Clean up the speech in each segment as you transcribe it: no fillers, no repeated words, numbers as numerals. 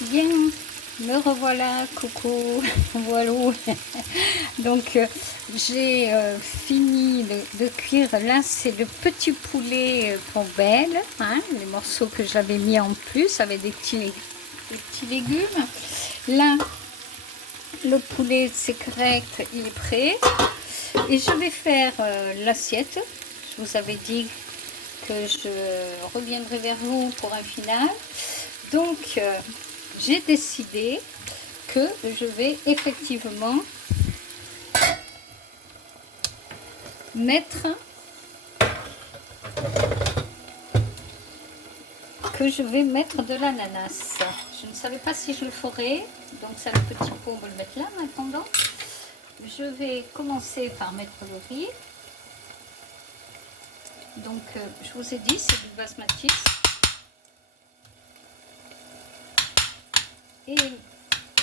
Bien, me revoilà, coucou, voilà. Donc, j'ai fini de cuire. Là, c'est le petit poulet pour Belle, hein, les morceaux que j'avais mis en plus avec des petits légumes. Là, le poulet, c'est correct, il est prêt. Et je vais faire l'assiette. Je vous avais dit que je reviendrai vers vous pour un final. Donc, j'ai décidé que je vais effectivement mettre de l'ananas. Je ne savais pas si je le ferais, donc ça le petit pot, on va le mettre là maintenant. Je vais commencer par mettre le riz. Donc, je vous ai dit, c'est du basmati. Et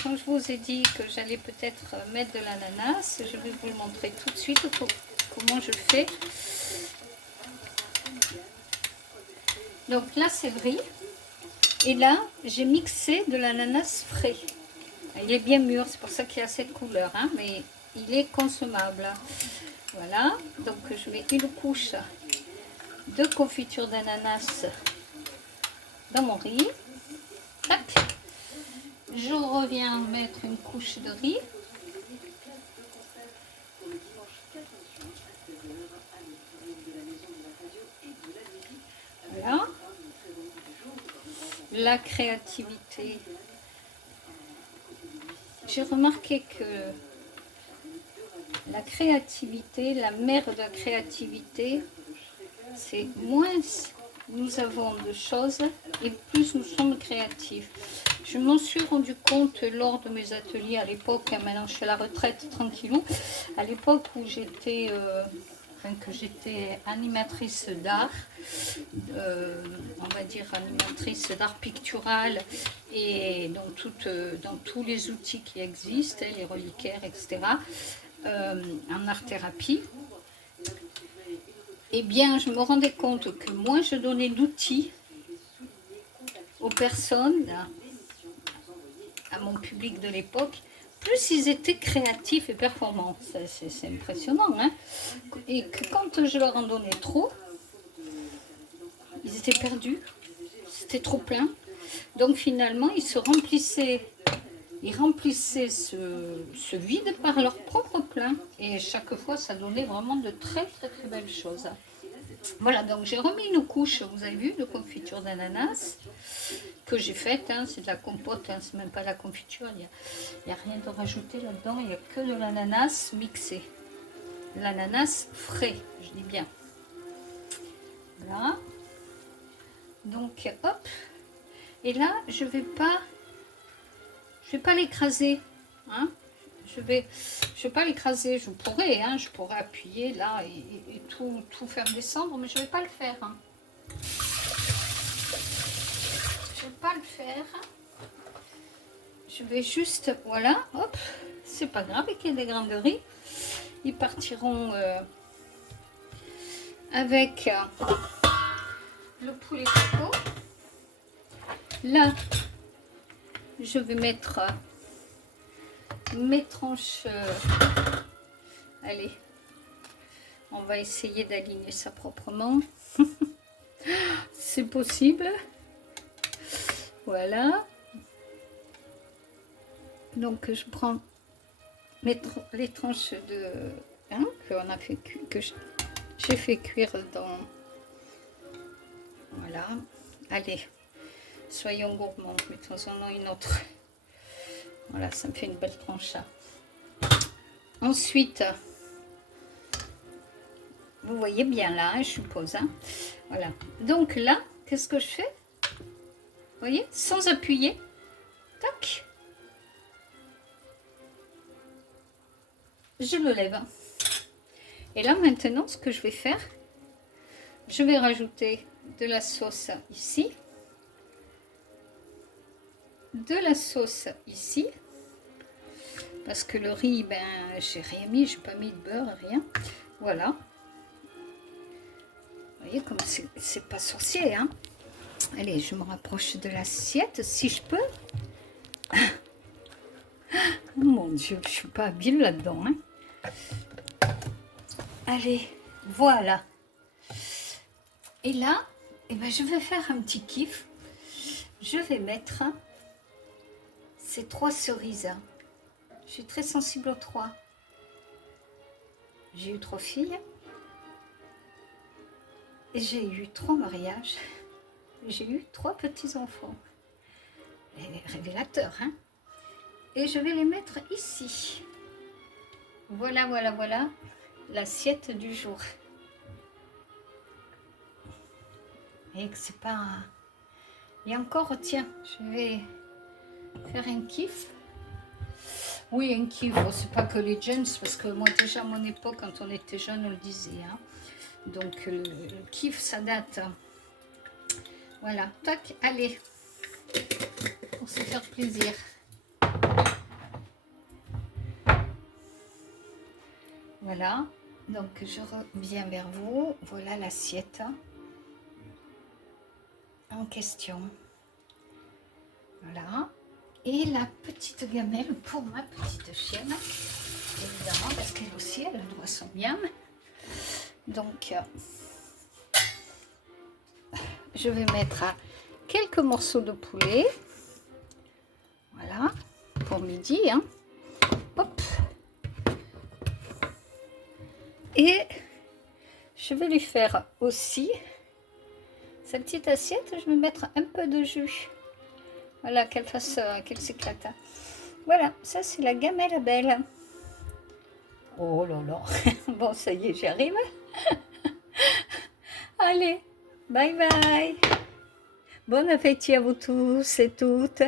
quand je vous ai dit que j'allais peut-être mettre de l'ananas, je vais vous le montrer tout de suite comment je fais. Donc là, c'est le riz. Et là, j'ai mixé de l'ananas frais. Il est bien mûr, c'est pour ça qu'il a cette couleur, hein, mais il est consommable. Voilà, donc je mets une couche de confiture d'ananas dans mon riz. Tac. Je reviens mettre une couche de riz. Voilà. La créativité. J'ai remarqué que la créativité, la mère de la créativité, c'est moins nous avons de choses et plus nous sommes créatifs. Je m'en suis rendu compte lors de mes ateliers à l'époque, hein, maintenant je suis à la retraite tranquillou, à l'époque où j'étais animatrice d'art, on va dire animatrice d'art pictural et dans tous les outils qui existent, les reliquaires, etc., en art-thérapie. Eh bien, je me rendais compte que moins je donnais d'outils aux personnes, à mon public de l'époque, plus ils étaient créatifs et performants. C'est impressionnant, hein. Et que quand je leur en donnais trop, ils étaient perdus, c'était trop plein. Donc finalement, ils remplissaient ce vide par leur propre plein. Et chaque fois, ça donnait vraiment de très très très belles choses. Voilà, donc j'ai remis une couche, vous avez vu, de confiture d'ananas que j'ai faite, hein, c'est de la compote, hein, c'est même pas de la confiture, il n'y a rien de rajouté là-dedans, il n'y a que de l'ananas mixé. L'ananas frais, je dis bien. Voilà. Donc, hop. Et là, je vais pas l'écraser, hein. Je vais pas l'écraser, je pourrais appuyer là et tout faire descendre, mais je vais pas le faire, hein. Je vais pas le faire. Je vais juste, voilà, hop, c'est pas grave, qu'il y ait des grains de riz. Ils partiront avec le poulet coco. Là, je vais mettre mes tranches. Allez, on va essayer d'aligner ça proprement. C'est possible. Voilà. Donc je prends les tranches de hein, que j'ai fait cuire dans. Voilà. Allez, soyons gourmands, mettons-en une autre. Voilà, ça me fait une belle tranche. Ensuite, vous voyez bien là, je suppose. Hein. Voilà. Donc là, qu'est-ce que je fais? Vous voyez, sans appuyer. Tac. Je le lève. Et là, maintenant, ce que je vais faire, je vais rajouter de la sauce ici. De la sauce ici. Parce que le riz, ben, j'ai rien mis, j'ai pas mis de beurre, rien. Voilà. Vous voyez comme c'est pas sorcier, hein. Allez, je me rapproche de l'assiette, si je peux. Mon Dieu, je suis pas habile là-dedans. Hein. Allez, voilà. Et là, eh ben, je vais faire un petit kiff. Je vais mettre ces 3 cerises. Je suis très sensible aux 3. J'ai eu 3 filles. Et j'ai eu 3 mariages. J'ai eu 3 petits-enfants. Révélateur, hein. Et je vais les mettre ici. Voilà, voilà, voilà l'assiette du jour. Et que c'est pas... Et encore, tiens, je vais faire un kiff. Oui, un kiff, bon, c'est pas que les jeunes, parce que moi déjà à mon époque, quand on était jeune, on le disait. Hein. Donc le kiff, ça date. Voilà, tac, allez, pour se faire plaisir. Voilà, donc je reviens vers vous. Voilà l'assiette en question. Voilà. Et la petite gamelle pour ma petite chienne, évidemment, parce qu'elle aussi, elle a le droit à son miam. Donc, je vais mettre quelques morceaux de poulet. Voilà, pour midi. Hein. Hop. Et je vais lui faire aussi sa petite assiette. Je vais mettre un peu de jus. Voilà, qu'elle fasse, qu'elle s'éclate. Voilà, ça c'est la gamelle belle. Oh là là. Bon, ça y est, j'y arrive. Allez, bye bye. Bon appétit à vous tous et toutes.